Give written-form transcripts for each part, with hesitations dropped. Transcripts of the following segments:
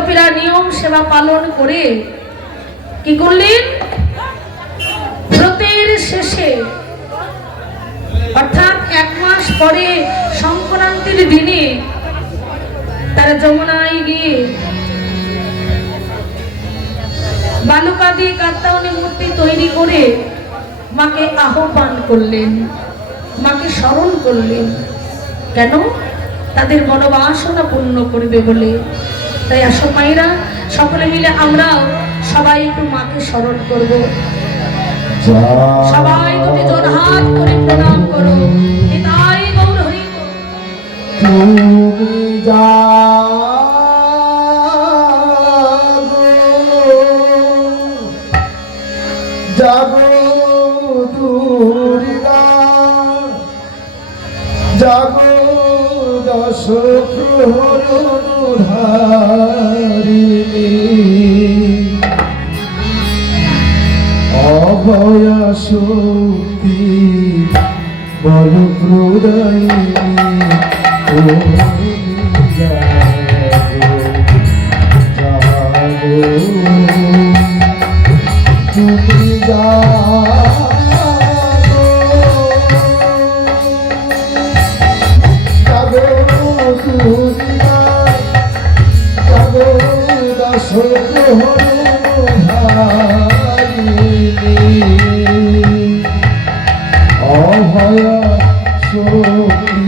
ব্রজগোপীরা নিয়ম সেবা পালন করে কি করলেন, ব্রতের শেষে অর্থাৎ 1 মাস পরে সংক্রান্তির দিনে তারা যমুনায় গিয়ে বালুকা দিয়ে কাত্যায়নী মূর্তি তৈরি করে মাকে আহ্বান করলেন, মাকে স্মরণ করলেন। কেন? তাদের মনোবাসনা পূর্ণ করবে বলে। তাই আসো মায়েরা, সকলে মিলে আমরাও সবাই একটু মাকে স্মরণ করব। সবাই দুটি জোড় হাত করে প্রণাম করো। নিতাই গৌর হরি বল। তুমি জাগো দুর্গা, জাগো দশ প্রহরধারিণী, অভয়া শক্তি বল প্রদায়িনী, তুমি জাগো জাগো, তুমি জাগো জাগো দুর্গা, জাগো দশ প্রহরধারিণী, অভয়া শক্তি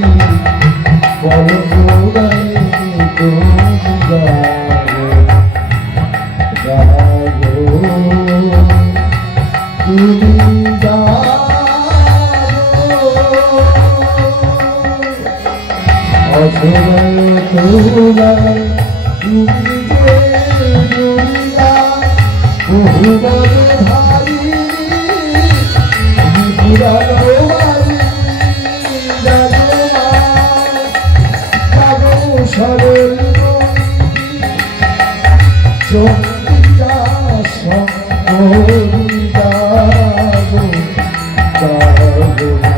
বল প্রদায়িনী, তুমি জাগো জাগো, তুমি জাগো, অসহায় তোলায় তুমি যে দুর্গা, বহুবল ধারিণী, পুরানো বাড়ি, জাগো মা, জাগো সরল চন্দ্রিকা শঙ্করী, জাগো জাগো মা,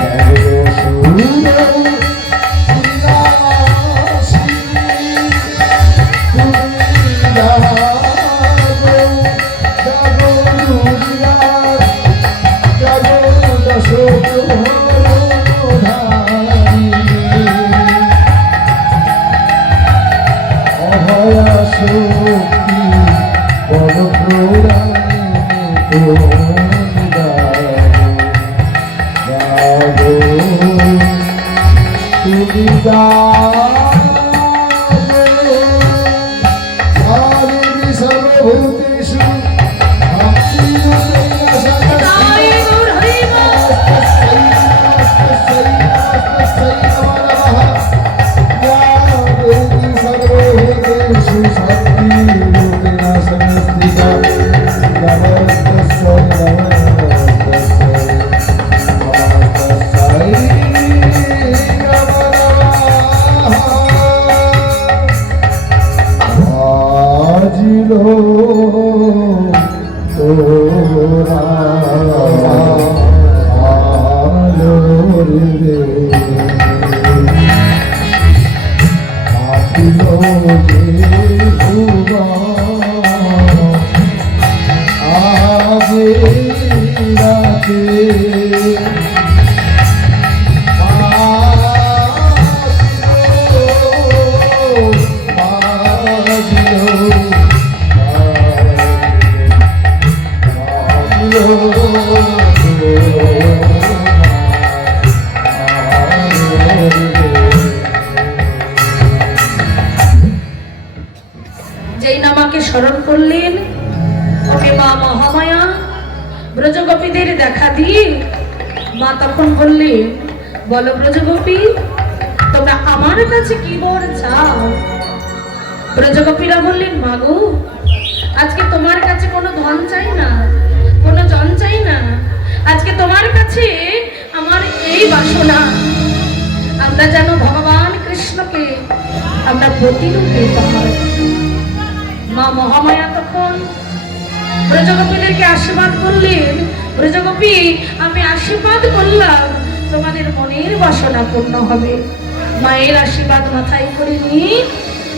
জাগো সূর্য যেই নামাকে স্মরণ করলেন, ওকে মা মহামায়া ব্রজগোপীদের দেখা দিয়ে মা তখন বললেন, বলো ব্রজগোপী, তোমরা আমার কাছে কি বর চাও? ব্রজগোপীরা বললেন, মাগো, আজকে তোমার কাছে কোনো ধন চাই না, কোনো জন চাই না, আজকে তোমার কাছে আমার এই বাসনা, আমরা যেন ভগবান কৃষ্ণকে আমরা প্রতিরূপে পাই। মা মহামায়া তখন ব্রজগোপীদেরকে আশীর্বাদ করলেন, ব্রজগোপী, আমি আশীর্বাদ করলাম তোমাদের মনের বাসনা পূর্ণ হবে। মায়ের আশীর্বাদ মাথায় করে নিয়ে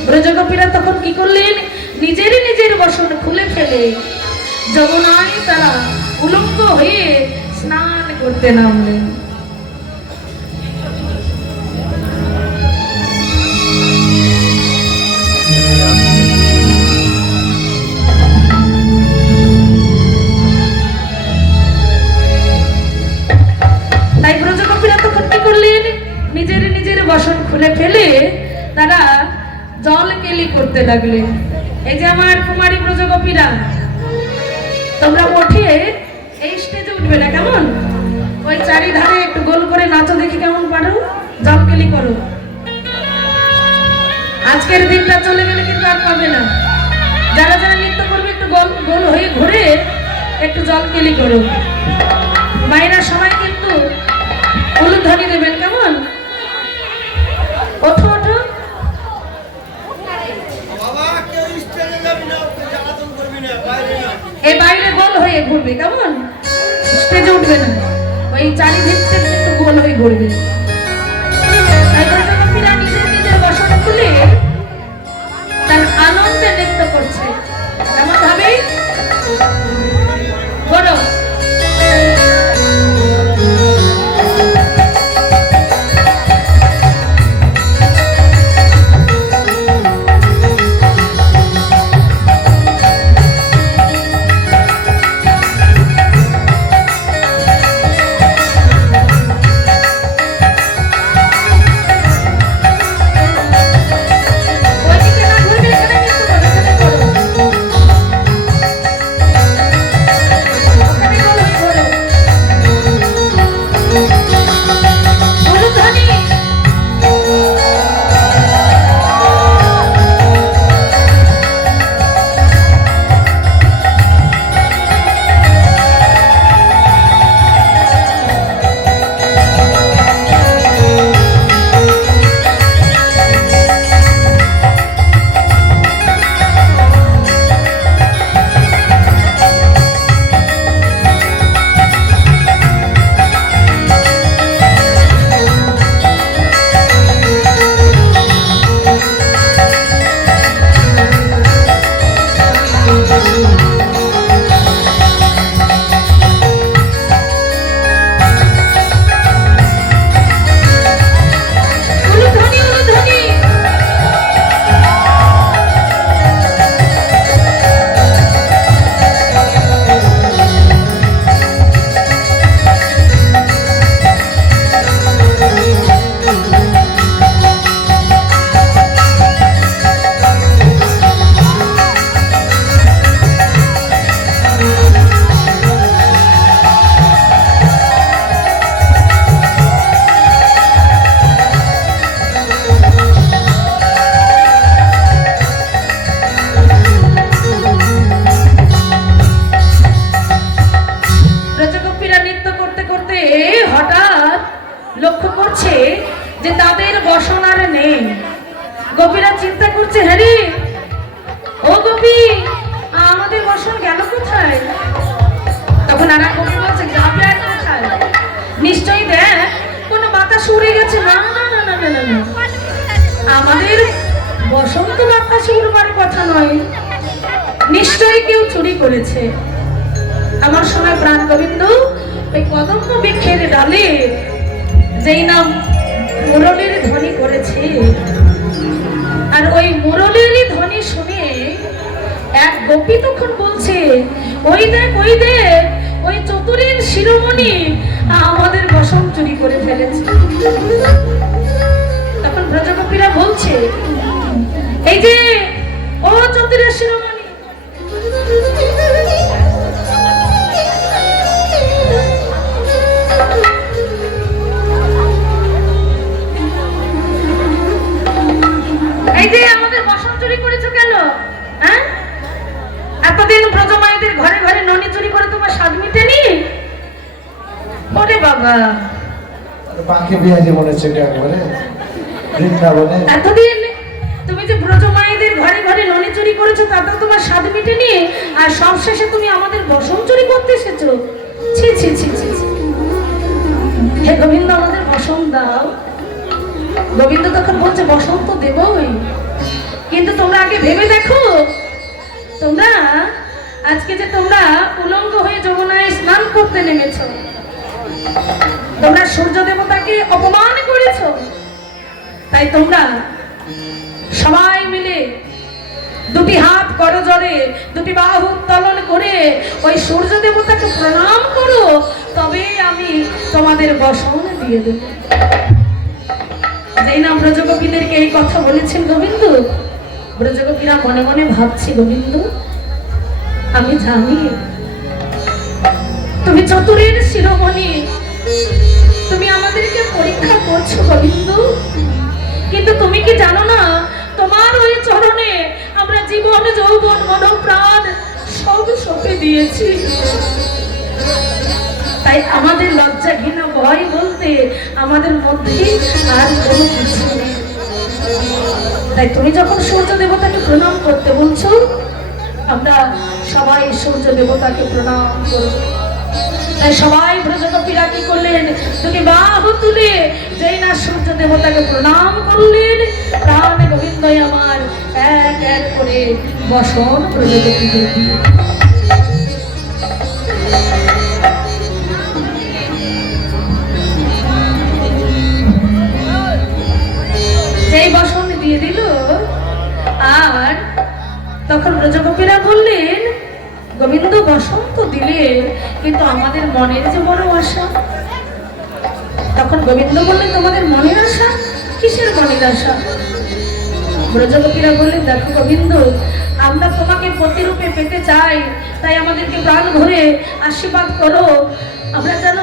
ব্রজগোপীরা তখন কি করলেন, নিজের বসন খুলে ফেলে যমুনায় তারা উলঙ্গ হয়ে স্নান করতে নামলেন। তাই ব্রজগোপীরা তখন কি করলেন, নিজের বসন খুলে ফেলে তারা জল কেলি করতে লাগলেন। এই যে আমার কুমারী ব্রজগোপীরা, তোমরা উঠে এই স্টেজে উঠবে না, কেমন? ওই চারিধারে একটু গোল করে নাচো, দেখি কেমন পারো, জল কেলি করো। আজকের দিনটা চলে গেলে কিন্তু আর পাবে না। যারা যারা নৃত্য করবে একটু গোল গোল হয়ে ঘুরে একটু জল কেলি করো। মায়েরা সবাই কিন্তু উলুধ্বনি দেবেন, কেমন? ওঠো ওঠো। এই বাইরে গোল হয়ে ঘুরবে, কেমন? স্টেজে উঠবে না, ওই চারিদিক থেকে একটু গোল হয়ে ঘুরবে। নিজের বসন খুলে তার আনন্দে নৃত্য করছে, কেমন ভাবে করো। গোপীরা চিন্তা করছে, হ্যারি ও গোপী, আমাদের বসন গেল কোথায়? তখন আর এক গোপী বলছে, যাবে আর কোথায়? নিশ্চয়ই দেখ কোনো বাতাস উড়ে গেছে। না না না না না না, আমাদের বসন্ত বাতাস উড়বার কথা নয়, নিশ্চয়ই কেউ চুরি করেছে। আমার সময় প্রাণ গোবিন্দ ওই কদম্ব বৃক্ষের ডালে যেই নাম মুরলীর ধ্বনি করেছে, আর ওই মুরলীর ধ্বনি শুনে এক গোপী তখন বলছে, ওই দেখ ওই দেখ, ওই চতুরের শিরোমণি আমাদের বসন চুরি করে ফেলেছে। তখন ব্রজগোপীরা বলছে, এই যে ও চতুরের শিরোমণি, এই যে আমাদের বসন চুরি করেছো কেন? হ্যাঁ, এতদিন ব্রজমায়েদের ঘরে ঘরে ননি চুরি করে তোমার স্বাদ মিটেনি? ওরে বাবা, বাকি বিয়ে মনে হচ্ছে একবারে বৃন্দাবনে। এতদিন তুমি যে ব্রজমায়েদের ঘরে ঘরে ননি চুরি করেছো, তাতে তোমার স্বাদ মিটেনি, আর সবশেষে তুমি আমাদের বসন চুরি করতে এসেছো। ছি ছি ছি ছি, হে গোবিন্দ, আমাদের বসন দাও। গোবিন্দ তখন বলছে, বসন তো দেবই, কিন্তু করতে নেমেছো, তোমরা সূর্য দেবতাকে অপমান করেছো, তাই তোমরা সবাই মিলে দুটি হাত করজোড়ে, দুটি বাহু উত্তোলন করে ওই সূর্য দেবতাকে প্রণাম করো, তবে আমি তোমাদের বসন দিয়ে দেব। যেই না ব্রজগোপীদেরকে এই কথা বলেছেন গোবিন্দ, ব্রজগোপীরা মনে মনে ভাবছে, গোবিন্দ আমি জানি তুমি চতুরের শিরোমণি, তুমি আমাদেরকে পরীক্ষা করছো গোবিন্দ, কিন্তু তুমি কি জানো না তোমার ওই চরণে আমরা জীবন যৌবন মন প্রাণ সব সঁপে দিয়েছি, তাই আমাদের লজ্জা ঘৃণা ভয় বলতে আমাদের মধ্যে আর কোনো কিছু নেই। তাই তুমি যখন সূর্য দেবতাকে প্রণাম করতে বলছো, আমরা সবাই সূর্য দেবতাকে প্রণাম করব। তাই সবাই ব্রজগোপীরা কি করলেন, দুটি বাহু তুলে যেই না সূর্য দেবতাকে প্রণাম করলেন, প্রাণ গোবিন্দ আমার এক এক করে বসন ব্রজগোপীদের দিয়ে। যেই বসন দিয়ে দিল, আর তখন ব্রজগোপীরা বললেন, গোবিন্দ বসন্ত দিলে কিন্তু আমাদের মনের যে বড় আশা। তখন গোবিন্দ বললেন, তোমাদের মনের আশা? কিসের মনের আশা? ব্রজগোপীরা বললেন, দেখো গোবিন্দ, আমরা তোমাকে প্রতিরূপে পেতে চাই, তাই আমাদেরকে প্রাণ ভরে আশীর্বাদ করো, আমরা যেন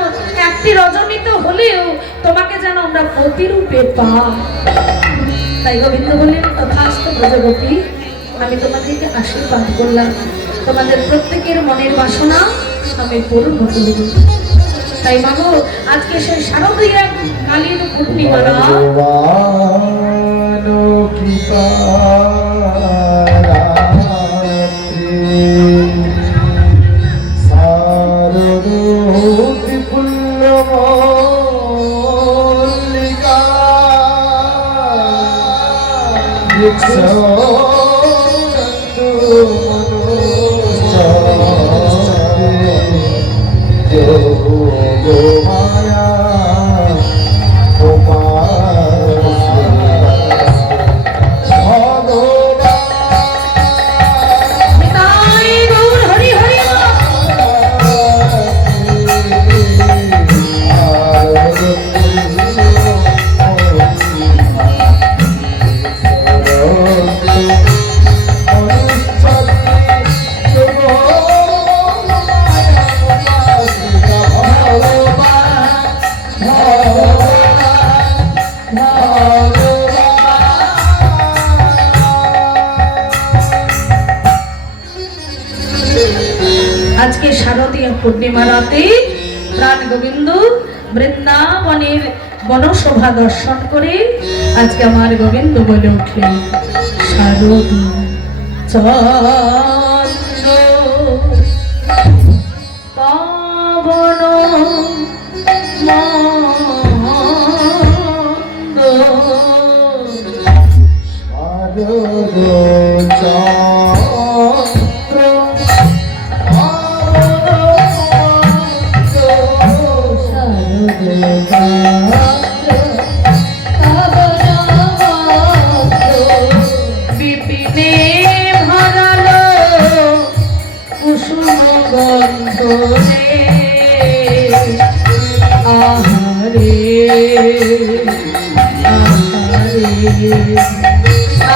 একটি রজনীত হলেও তোমাকে যেন আমরা প্রতিরূপে পাই। তাই গোবিন্দ বললেন, তথাস্তু ব্রজগোপী, আমি তোমাদেরকে আশীর্বাদ করলাম, তোমাদের প্রত্যেকের মনের বাসনা আমি পূর্ণ করব। তাই মাগো, আজকে সেই শারদীয়া কালীর পূর্ণিমা আজকে শারদীয় পূর্ণিমা রাতে প্রাণ গোবিন্দ বৃন্দাবনের বনশোভা দর্শন করে আজকে আমার গোবিন্দ বলে উঠলেন, শারদী চন্দ্র পাবন বিপিনে ভরালো কুসুম গন্ধ রে, আহারে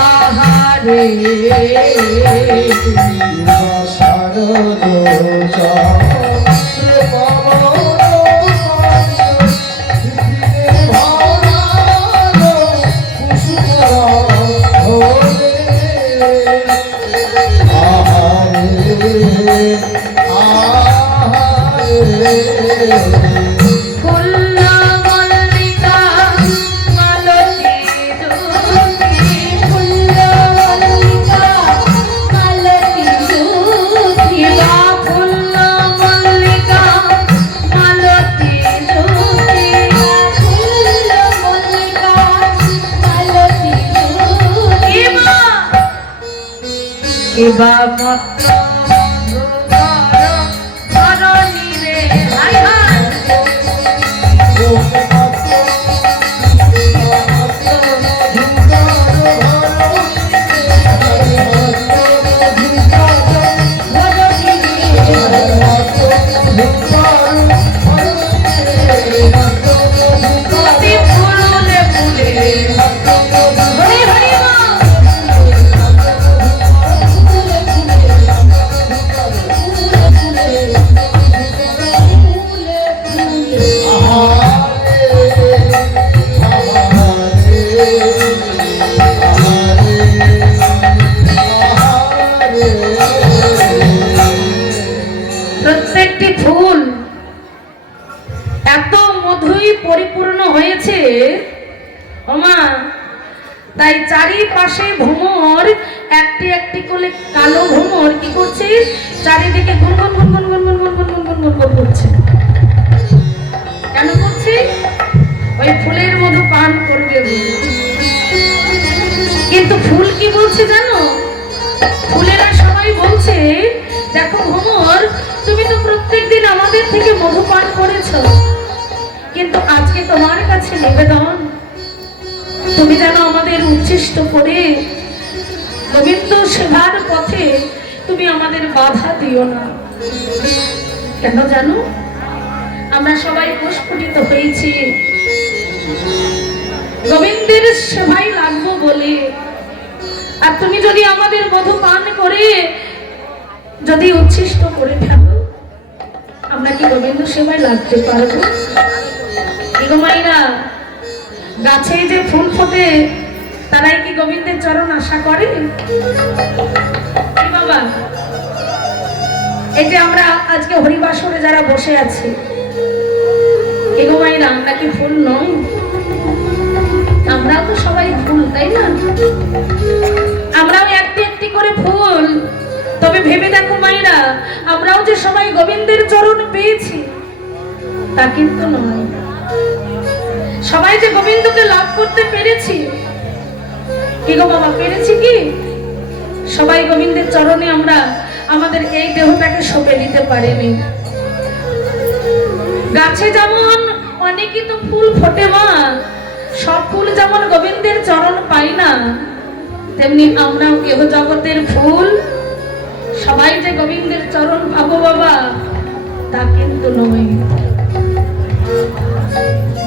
আহারে শারদ এবার মাত্র ধরণী রে একটি একটি করে কালো ভ্রমর কি করছে, চারিদিকে গুনগুন গুনগুন গুনগুন গুনগুন গুনগুন গুনগুন করছে। কেন করছে? ওই ফুলের মধু পান করবে বলে। কিন্তু ফুল কি বলছে জানো? ফুলেরা সবাই বলছে, দেখো ভ্রমর, তুমি তো প্রত্যেকদিন আমাদের থেকে মধু পান করেছো, কিন্তু আজকে তোমার কাছে নিবেদন, তুমি যেন আমাদের উচ্ছিষ্ট করে গোবিন্দ সেবার পথে তুমি আমাদের বাধা দিও না। কেন জানো? আমরা সবাই প্রস্ফুটিত হয়েছি গোবিন্দের সেবায় লাগবো বলে। আর তুমি যদি আমাদের মধু পান করে যদি উচ্ছিষ্ট করে ফেলো, আমরা কি গোবিন্দ সেবায় লাগতে পারবো? মাইরা, গাছে যে ফুল ফোটে তারাই কি গোবিন্দের চরণ আশা করে? বাবা, এই যে আমরা আজকে হরিবাসরে যারা বসে আছি, এগো মাইরা, আমরা কি ফুল নই? আমরাও তো সবাই ফুল, তাই না? আমরাও একটি একটি করে ফুল। তবে ভেবে দেখো মাইরা, আমরাও যে সবাই গোবিন্দের চরণ পেয়েছি তা কিন্তু নয়। সবাই যে গোবিন্দকে লাভ করতে পেরেছি, কি গো বাবা, পেরেছি কি? সবাই গোবিন্দের চরণে আমরা আমাদের এই দেহটাকে সঁপে দিতে পারিনি। গাছে যেমন অনেকই তো ফুল ফোটে মা, সব ফুল যেমন গোবিন্দের চরণ পাই না, তেমনি আমরাও কেহ জগতের ফুল। সবাই যে গোবিন্দের চরণ পাবো বাবা তা কিন্তু নয়।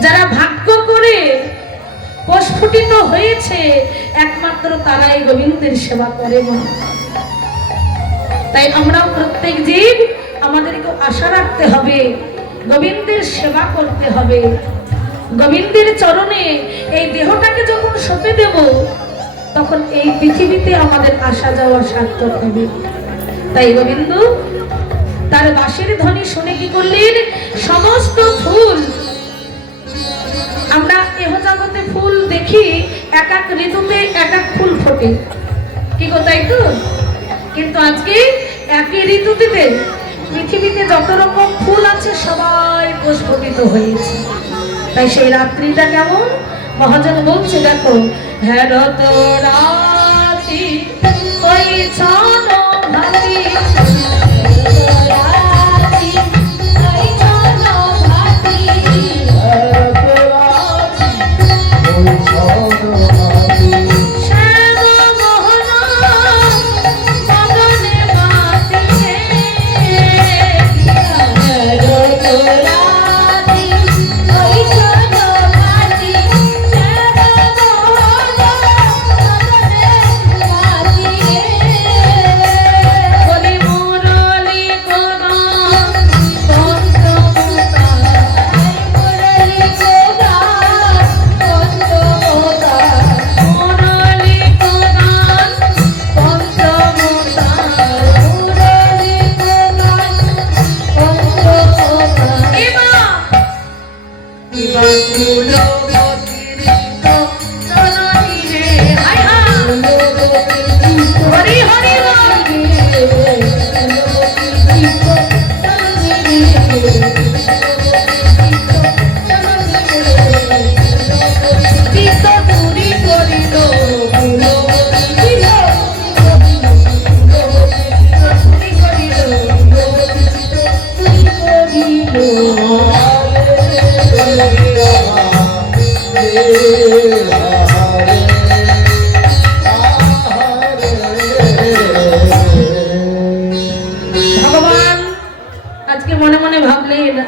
যারা ভাগ্য করে প্রস্ফুটিত হয়েছে একমাত্র তারাই গোবিন্দের সেবা করে মা। তাই আমরাও প্রত্যেক জীব আমাদেরকে আশা রাখতে হবে, গোবিন্দের সেবা করতে হবে। গোবিন্দের চরণে এই দেহটাকে যখন সঁপে দেব, তখন এই পৃথিবীতে আমাদের আসা যাওয়া সার্থক হবে। তাই গোবিন্দ তার বাঁশির ধ্বনি শুনে কি করলেন? সমস্ত ফুল, আমরা এহ জগতে ফুল দেখি এক এক ঋতুতে এক এক ফুল ফোটে, কি গো, তাই তো? কিন্তু আজকে একই ঋতুতে পৃথিবীতে যত রকম ফুল আছে সবাই প্রস্ফুটিত হয়েছে। তাই সেই রাত্রিটা কেমন? মহাজন বলছে, দেখো, হ্যাঁ তো রাতি ওই ছন ভাতি,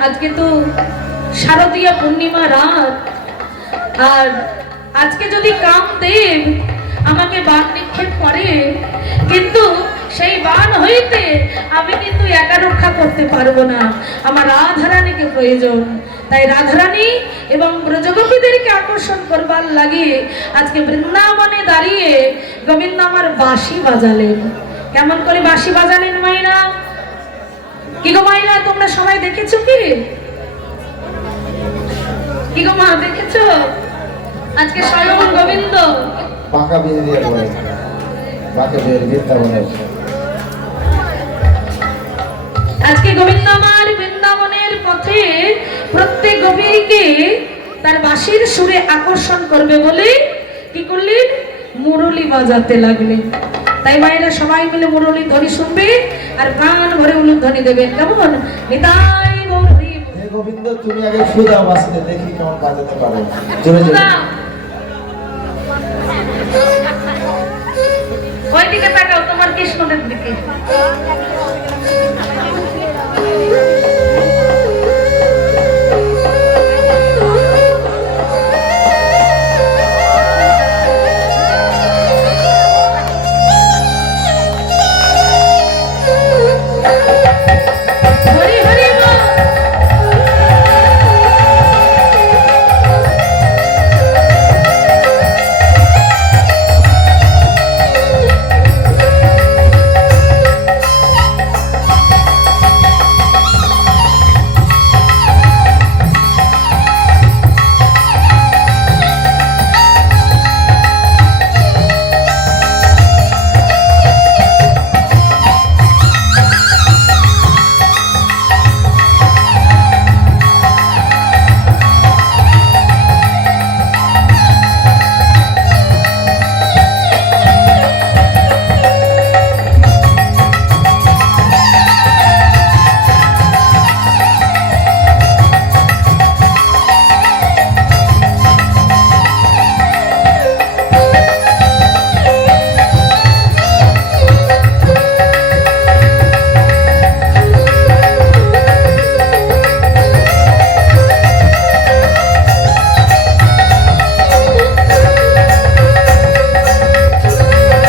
আজকে তো শারদীয়া পূর্ণিমা রাত, আর আজকে যদি কামদেব আমাকে বাণ নিক্ষেপ করে, কিন্তু সেই বাণ হইতে আমি কিন্তু একা রক্ষা করতে পারবো না, আমার রাধারানীকে প্রয়োজন। তাই রাধারানী এবং ব্রজগোপীদেরকে আকর্ষণ করবার লাগে আজকে বৃন্দাবনে দাঁড়িয়ে গোবিন্দ আমার বাঁশি বাজালেন। কেমন করে বাঁশি বাজালেন মাইরা? কি গো মাইরা, তোমরা সবাই দেখেছো কি? কি গো মা, দেখেছো? আজকে স্বয়ং গোবিন্দ পাকা বিয়ে দিয়ে বাঁকে বিহারি বৃন্দাবনের। আজকে গোবিন্দ আমার বৃন্দাবনের পথে প্রত্যেক গোপীকে তার বাঁশির সুরে আকর্ষণ করবে বলে কি করলেন, মুরলি বাজাতে লাগলেন। তাই মায়েরা সবাই মিলে মুরলি ধ্বনি শুনবে আর প্রাণ ভরে উলুধ্বনি দেবেন। কেমন? নিতাই গৌর হরি বল। হে গোবিন্দ, তুমি আগে সুদাও বাঁশিতে, দেখি কেমন বাজাতে পারো। জোরে জোরে। ওই দিকে তাকাও, তোমার কৃষ্ণদের দিকে। হরি হরি বল।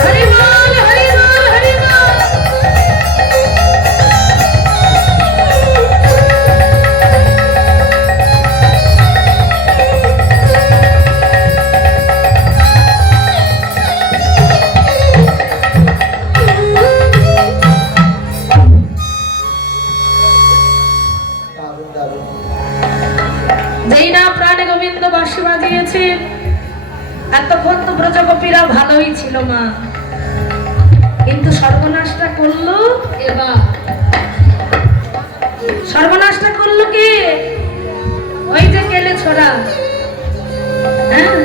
হরি বল, হরি বল, হরি বল। দারুণ দারুণ। যেই না প্রাণে গোবিন্দ বাঁশি বাজিয়েছেন, এতক্ষণ তো ব্রজগোপীরা ভালোই ছিল মা, কিন্তু সর্বনাশটা করলো এবার। সর্বনাশটা করলো কে? ওই যে কেলে ছোড়া। হ্যাঁ,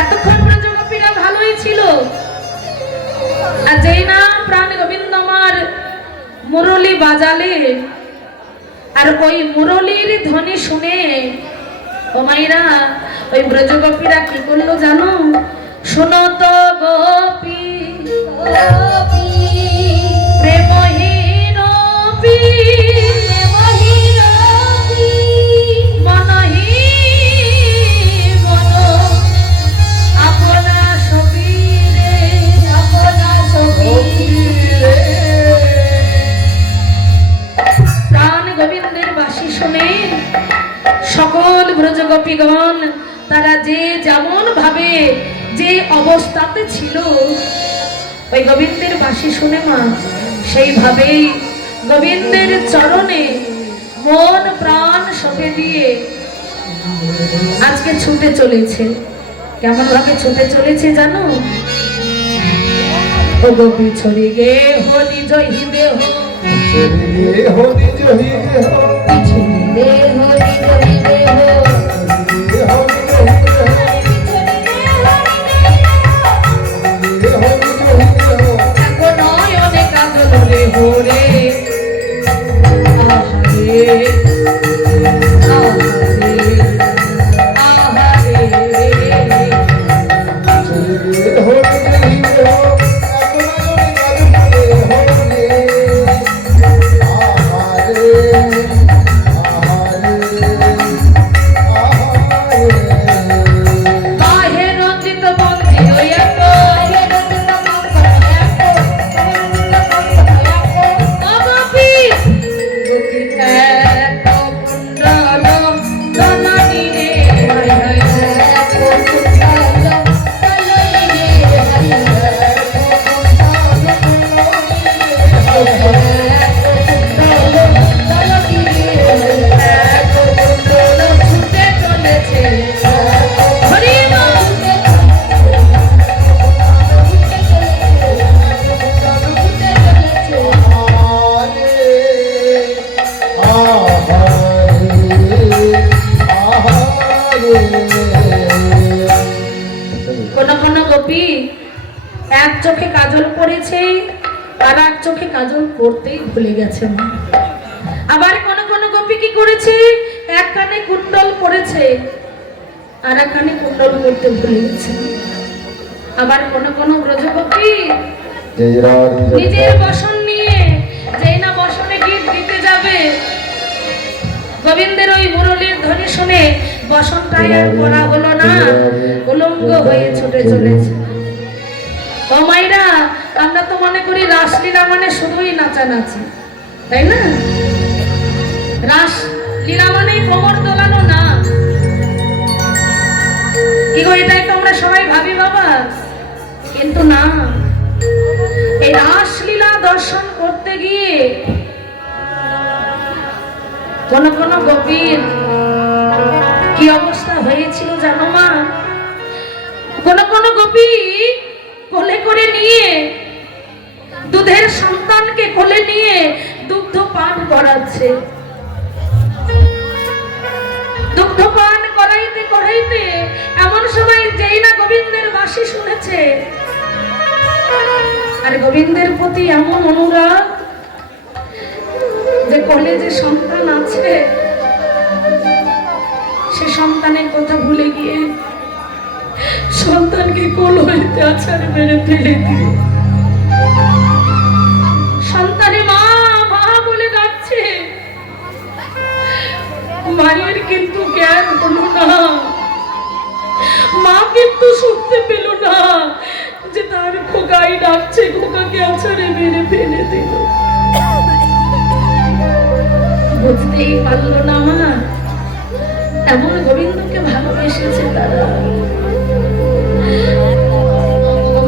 এতক্ষণ ব্রজগোপীরা ভালোই ছিল, আর যেই না প্রাণ গোবিন্দ আমার মুরলি বাজালে, আর ওই মুরলির ধ্বনি শুনে ও মাইরা ওই ব্রজগোপীরা কি করলো জানো? শোনো তো গোপী প্রেমহীন মনহীন মন আপনা সবীরে প্রাণ গোবিন্দের বাঁশি শুনে সকল ব্রজগোপীগণ তারা যে যেমন ভাবে যে অবস্থাতে ছিল, ওই গোবিন্দের বাঁশি শুনে মা সেইভাবেই গোবিন্দের চরণে মন প্রাণ সঁপে দিয়ে আজকে ছুটে চলেছে। কেমন ভাবে ছুটে চলেছে জানো? ও গোপী ছড়ি গে হো নিজ দেহ, চলিয়ে হো নিজ দেহ, ছড়ি গে হো নিজ দেহ, চলিয়ে হো নিজ দেহ, দেখো নয়নে কাজল রে হো রে, আহারে আহারে আহারে। চলিয়ে হো নিজ দেহ, বাহে রঞ্জিত বন্ধি ওই এক, এক চোখে কাজল পরেছে, আর এক চোখে কাজল পরতেই ভুলে গেছে মা। আবার কোন কোন গোপী কি করেছে, এক কানে কুণ্ডল পরেছে আর এক কানে কুণ্ডল করতে ভুলে গেছে। আবার কোন কোন ব্রজগোপী নিজের বসন নিয়ে যেই না বসনে গীত দিতে যাবে, গোবিন্দের ওই মুরলীর ধ্বনি শুনে বসনটাই আর পড়া হলো না, উলঙ্গ হয়ে ছুটে চলেছে। ও মাইরা, আমরা তো মনে করি রাসলীলা মানে শুধুই নাচানাচি, তাই না? রাসলীলা মানে কোমর দোলানো না, কি গো, এটাই তো আমরা সবাই ভাবি বাবা। কিন্তু না, এই রাসলীলা দর্শন করতে গিয়ে কোন কোন গোপীর কি অবস্থা হয়েছিল জানো মা? কোন কোন গোপী কোলে করে নিয়ে, দুধের সন্তানকে কোলে নিয়ে দুগ্ধ পান করাচ্ছে। দুগ্ধ পান করাইতে করাইতে এমন সময় যেই না গোবিন্দের বাঁশি শুনেছে, আর গোবিন্দের প্রতি এমন অনুরাগ যে কোলে যে সন্তান আছে, সে সন্তানের কথা ভুলে গিয়ে সন্তানকে কোল হইতে আছাড় মেরে ফেলে দিয়ে সন্তানে মা মা বলে ডাকছে। মায়ের কিন্তু জ্ঞান হলো না, মা কিন্তু শুনতে পেল না যে তার খোকাই ডাকছে, খোকাকে আছাড়ে মেরে ফেলে দিল। বুঝতেই পারল না মা, এমন গোবিন্দকে ভালোবেসেছে তারা।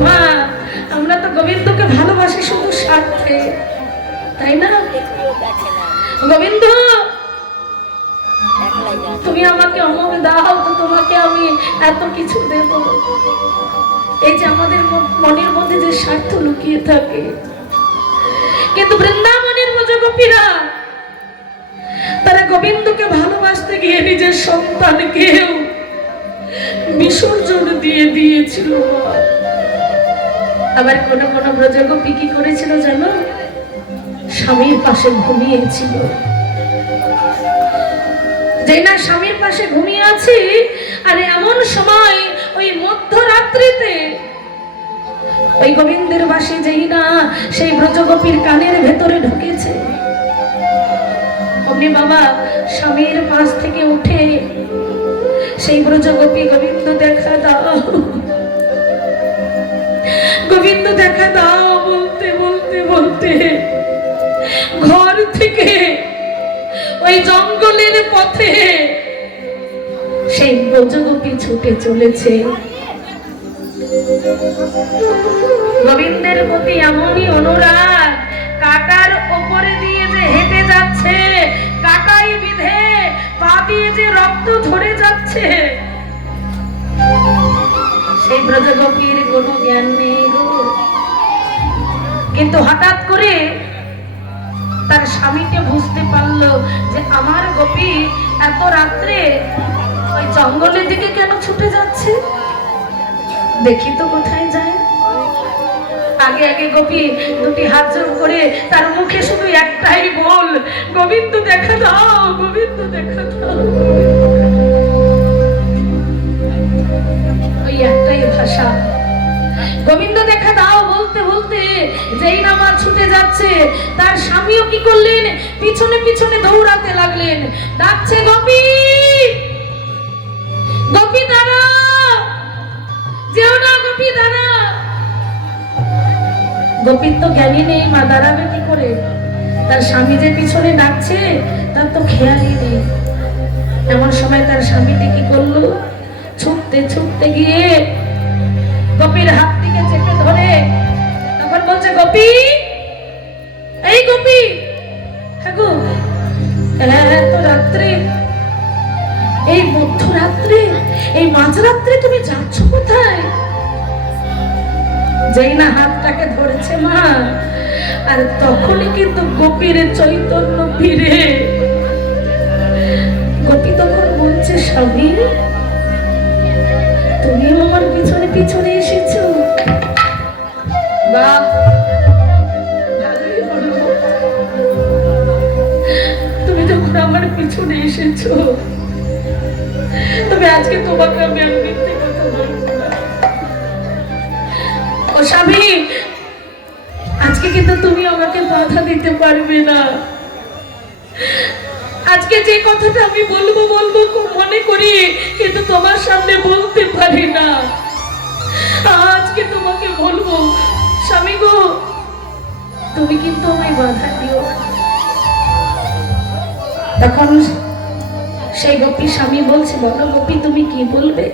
মা, আমরা তো গোবিন্দকে ভালোবাসি শুধু স্বার্থে, তাই না? গোবিন্দ, তুমি আমাকে অমর দাও তো তোমাকে আমি এত কিছু দেব। এই যে আমাদের মনের মধ্যে যে স্বার্থ লুকিয়ে থাকে, কিন্তু বৃন্দাবনের ব্রজগোপীরা তারা গোবিন্দকে ভালোবাসতে গিয়ে নিজের সন্তানকেও বিসর্জন দিয়ে দিয়েছিল। আবার কোন কোন ব্রজগোপী কি করেছিল জানো? স্বামীর পাশে ঘুমিয়েছিল। যে না স্বামীর পাশে ঘুমিয়ে আছি, আর এমন সময় ওই মধ্যরাত্রিতে ওই গোবিন্দের বাঁশি যেই না সেই ব্রজগোপীর কানের ভেতরে ঢুকেছে, অমনি বাবা স্বামীর পাশ থেকে উঠে সেই ব্রজগোপী গোবিন্দ দেখা দাও, গোবিন্দ দেখা দাও বলতে বলতে বলতে ঘর থেকে ওই জঙ্গলের পথে সেই ব্রজগোপী ছুটে চলেছে। গোবিন্দের প্রতি এমনই অনুরাগ, কাটার উপরে দিয়ে যে হেঁটে যাচ্ছে, কাটাই বিধে পা দিয়ে যে রক্ত ঝরে যাচ্ছে, সেই ব্রজগোপীর কোনো জ্ঞান নেই গো। কিন্তু হঠাৎ করে তার স্বামীকে বুঝতে পারলো যে আমার গোপী এত রাত্রে ওই জঙ্গলের দিকে কেন ছুটে যাচ্ছে, দেখি তো কোথায় যায়। আগে আগে গোপী দুটি হাত জোর করে তার মুখে শুধু একটাই বল, গোবিন্দ দেখা দাও, গোবিন্দ দেখা দাও। ওই একটাই ভাষা, গোবিন্দ দেখা দাও বলতে বলতে যেই না মা ছুটে যাচ্ছে, তার স্বামীও কি করলেন, পিছনে পিছনে দৌড়াতে লাগলেন, ডাকছে গোপী, গোপী দাঁড়া, যেও না গোপী দাঁড়া। গোপীর তো জ্ঞানী নেই, মা দাঁড়াবে কি করে? তার স্বামী যে পিছনে ডাকছে তার তো খেয়ালই নেই। এমন সময় তার স্বামীটি কি করলো, ছুটতে ছুটতে গিয়ে গোপীর হাত থেকে চেপে ধরে তখন বলছে, গোপী, এই গোপী, হ্যাঁ গো, এত রাত্রে, এই মধ্যরাত্রে, এই মাঝরাত্রে তুমি যাচ্ছ কোথায়? যেই না হাতটাকে ধরেছে মা, আর তখনই কিন্তু গোপীর চৈতন্য ফিরে। গোপী তখন বলছে, স্বামী, তুমিও আমার পিছনে পিছনে এসেছো? বাহ, ভালোই হলো। তুমি যখন আমার পিছনে এসেছো, তবে আজকে তোমাকে আমি আর মিথ্যে কথা বলবো না। ও স্বামী, আজকে কিন্তু তুমি আমাকে বাধা দিতে পারবে না। আজকে যে কথাটা আমি বলবো বলবো খুব মনে করি, কিন্তু তোমার সামনে বলতে পারি না। আজকে তোমাকে বলবো, স্বামী গো, তুমি কিন্তু আমায় বাধা দিও না। তখন সেই গোপী স্বামী বলছে, বলো গোপী তুমি কি বলবে?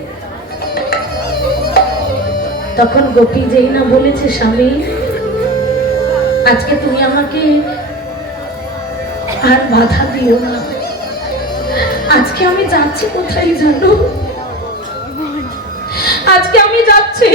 তখন গোপী যেই না বলেছে, স্বামী আজকে তুমি আমাকে আর বাধা দিও না। আজকে আমি যাচ্ছি কোথায় জানো? আজকে আমি যাচ্ছি